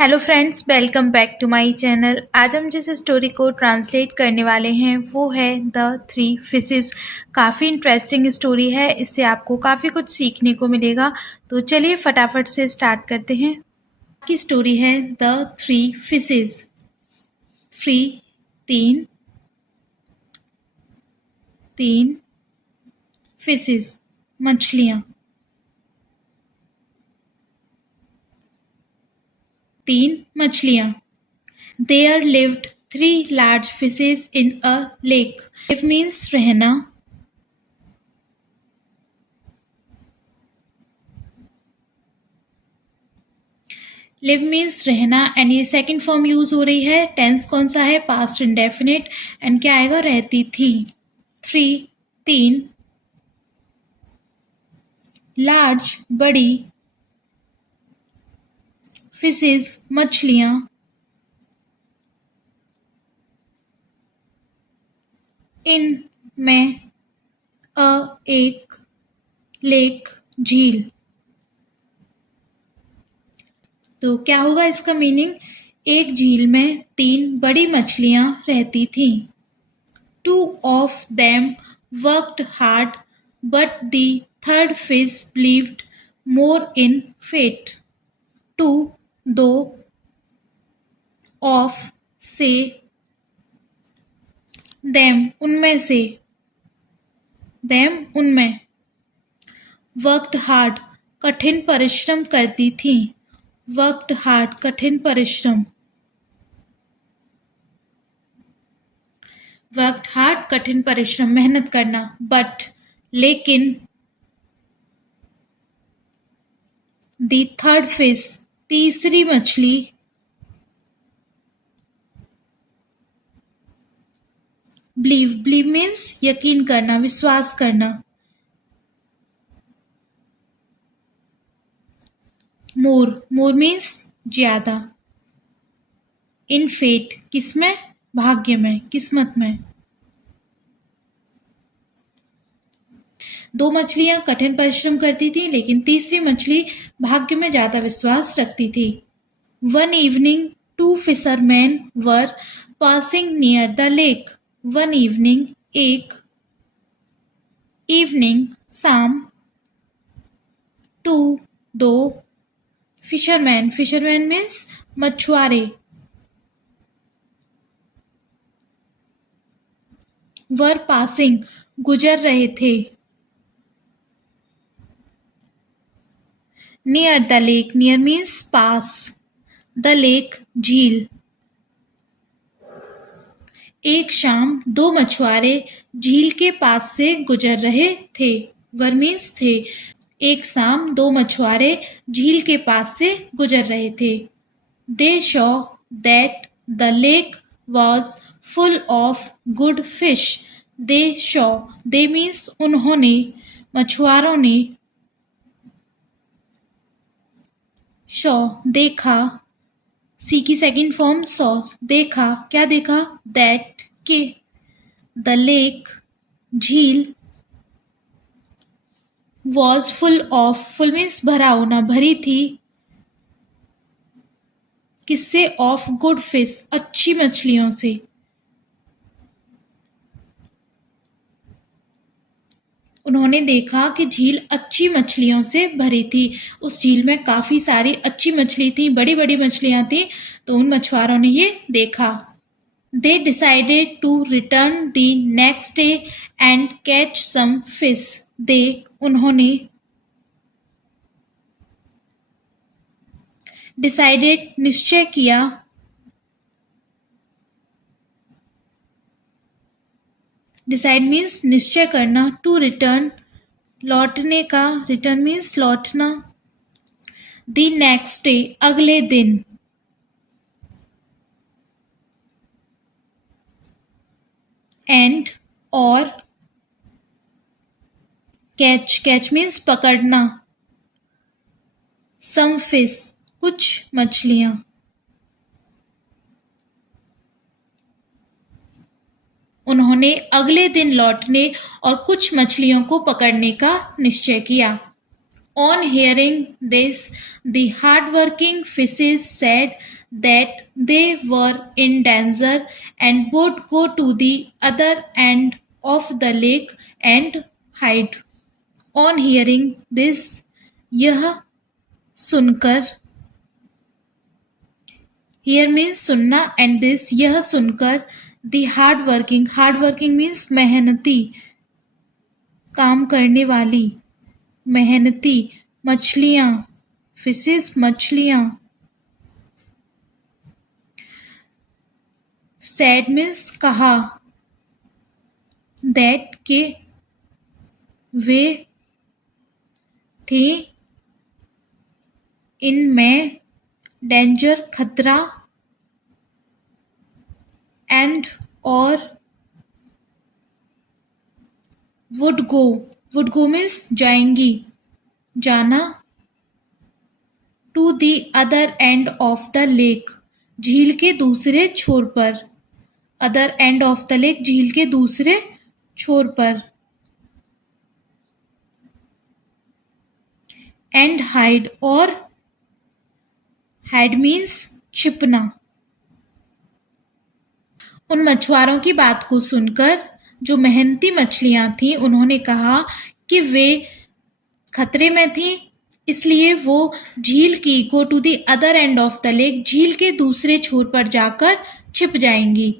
Hello friends, welcome back to my channel. आज हम जिस स्टोरी को ट्रांसलेट करने वाले हैं वो है द थ्री फिशेस। काफ़ी इंटरेस्टिंग स्टोरी है, इससे आपको काफ़ी कुछ सीखने को मिलेगा। तो चलिए फटाफट से स्टार्ट करते हैं। की स्टोरी है द थ्री फिशेस। फ्री तीन तीन फिशेस मछलियाँ। तीन मछलियाँ। There lived three large fishes in a lake. Live means रहना। लिव मीन्स रहना एंड ये सेकंड फॉर्म यूज हो रही है। टेंस कौन सा है? Past indefinite. एंड क्या आएगा? रहती थी। थ्री तीन, लार्ज बड़ी, फिशेज मछलियां, इन में, अ एक, लेक झील। तो क्या होगा इसका मीनिंग? एक झील में तीन बड़ी मछलियां रहती थीं। Two of them worked hard, but the third fish believed more in fate. Two, दो, of, से, them, उनमें से, them, उनमें, worked hard, कठिन परिश्रम करती थी। worked hard, कठिन परिश्रम। वर्कड हार्ड, कठिन परिश्रम, मेहनत करना। बट, लेकिन, दी थर्ड फिश, तीसरी मछली, बिलीव मीन्स यकीन करना, विश्वास करना। मोर मीन्स ज्यादा। इन फेट, किसमें? भाग्य में, किस्मत में। दो मछलियां कठिन परिश्रम करती थी, लेकिन तीसरी मछली भाग्य में ज्यादा विश्वास रखती थी। One evening two fishermen were passing near the lake. One evening, एक, इवनिंग, शाम, टू, दो, फिशरमैन मीन्स मछुआरे, वर पासिंग, गुजर रहे थे, near the lake, near means पास, द लेक, झील। एक शाम दो मछुआरे झील के पास से गुजर रहे थे। वर मीन्स थे। एक शाम दो मछुआरे झील के पास से गुजर रहे थे। They saw that the lake was full of good fish. They saw, they means उन्होंने, मछुआरों ने, शॉ देखा, सी की सेकंड फॉर्म सॉ, देखा, क्या देखा? दैट, के, द लेक, झील, was full of, full means भरा होना, भरी थी, किससे? ऑफ गुड फिश, अच्छी मछलियों से। उन्होंने देखा कि झील अच्छी मछलियों से भरी थी। उस झील में काफी सारी अच्छी मछली थी, बड़ी बड़ी मछलियां थी। तो उन मछुआरों ने ये देखा। They decided to return the next day and catch some fish. They, उन्होंने, decided, निश्चय किया, decide means निश्चय करना, to return, लौटने का, return means लौटना, the next day, अगले दिन, and, और, catch means पकड़ना, some fish, कुछ मछलियां। उन्होंने अगले दिन लौटने और कुछ मछलियों को पकड़ने का निश्चय किया। On hearing this, the hard-working fishes said that they were in danger and would go to the other end of the lake and hide. On hearing this, यह सुनकर, here means सुनना and this यह सुनकर, the hard working means मेहनती, काम करने वाली, मेहनती मछलियाँ, फिशेस मछलियाँ, सैड मीन्स कहा, दैट के वे थी, इनमें डेंजर खतरा, एंड और वुड गो मीन्स जाएंगी, जाना, to the other end of the lake, झील के दूसरे छोर पर, other end of the lake झील के दूसरे छोर पर, एंड हाइड और हाइड मीन्स छिपना। उन मछुआरों की बात को सुनकर जो मेहनती मछलियां थीं उन्होंने कहा कि वे खतरे में थीं, इसलिए वो झील की go to the other end of the lake, झील के दूसरे छोर पर जाकर छिप जाएंगी।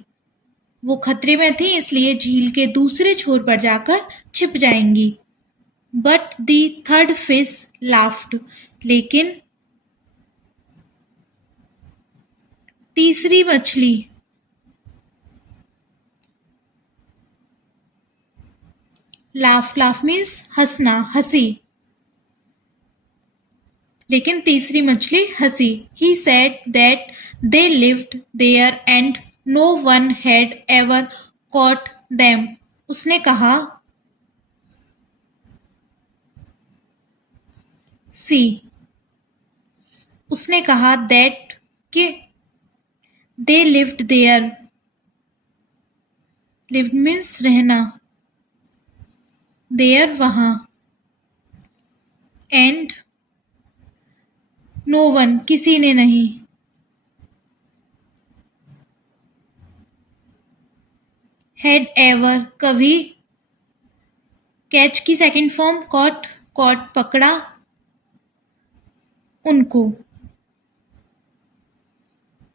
वो खतरे में थी इसलिए झील के दूसरे छोर पर जाकर छिप जाएंगी। But the third fish laughed, लेकिन तीसरी मछली लाफ मीन्स हंसना, हंसी, लेकिन तीसरी मछली हंसी। He said that they lived there and no one had ever caught them, उसने कहा, उसने कहा दैट कि they lived there, lived means रहना, देयर वहां, एंड नो वन किसी ने नहीं, हैड एवर कभी, कैच की सेकंड फॉर्म कॉट, पकड़ा, उनको।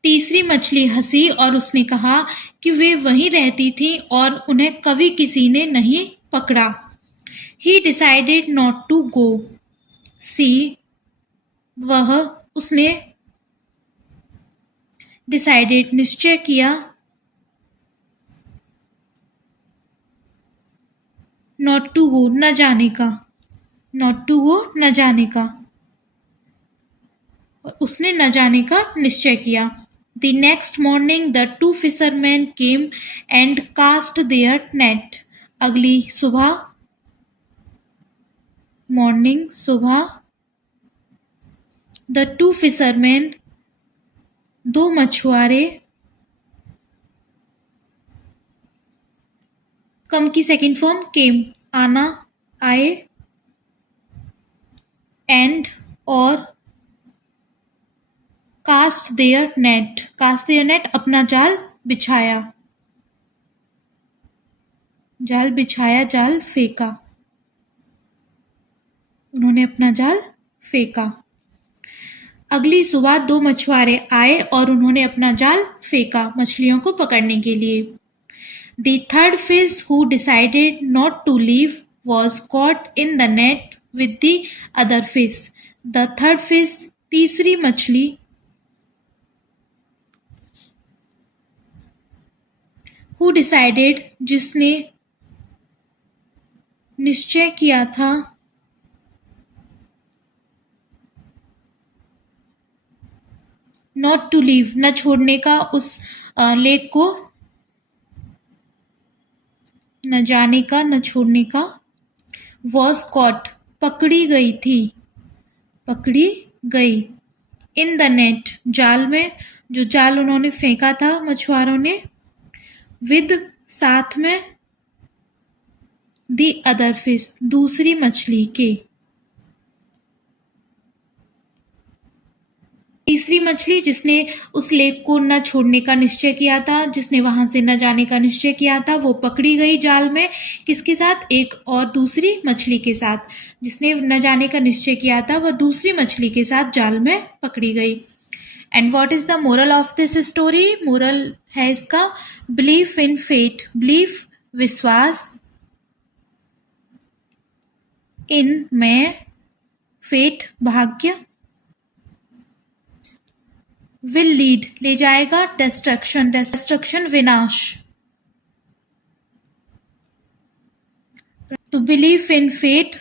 तीसरी मछली हंसी और उसने कहा कि वे वहीं रहती थी और उन्हें कभी किसी ने नहीं पकड़ा। He decided not to go. उसने decided निश्चय किया, not to go न जाने का, not to go न जाने का, उसने न जाने का निश्चय किया। The next morning the two fishermen came and cast their net. अगली सुबह, मॉर्निंग सुबह, द टू फिशरमैन दो मछुआरे, कम की सेकंड फॉर्म केम आना, आए, एंड और कास्ट देयर नेट अपना जाल बिछाया, जाल फेंका, उन्होंने अपना जाल फेंका। अगली सुबह दो मछुआरे आए और उन्होंने अपना जाल फेंका मछलियों को पकड़ने के लिए। The third fish who decided not to leave was caught in the net with the other fish. The third fish, तीसरी मछली, who decided, जिसने निश्चय किया था, not to leave न छोड़ने का, उस लेक को न जाने का, न छोड़ने का, was caught पकड़ी गई थी, पकड़ी गई, in the net जाल में, जो जाल उन्होंने फेंका था मछुआरों ने, with साथ में, the other fish दूसरी मछली के। तीसरी मछली जिसने उस लेक को न छोड़ने का निश्चय किया था, जिसने वहां से न जाने का निश्चय किया था, वो पकड़ी गई जाल में। किसके साथ? एक और दूसरी मछली के साथ। जिसने न जाने का निश्चय किया था वह दूसरी मछली के साथ जाल में पकड़ी गई। And what is the moral of this story? Moral है इसका बिलीफ इन फेट, बिलीफ विश्वास, इन में, फेट भाग्य, विल लीड ले जाएगा, डिस्ट्रक्शन, डिस्ट्रक्शन विनाश। तो belief in fate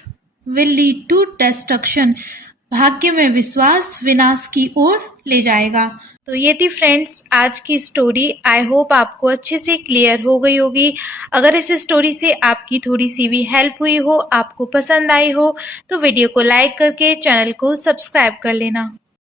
will lead to destruction, भाग्य में विश्वास विनाश की ओर ले जाएगा। तो ये थी फ्रेंड्स आज की स्टोरी। आई होप आपको अच्छे से क्लियर हो गई होगी। अगर इस स्टोरी से आपकी थोड़ी सी भी हेल्प हुई हो, आपको पसंद आई हो, तो वीडियो को लाइक करके चैनल को सब्सक्राइब कर लेना।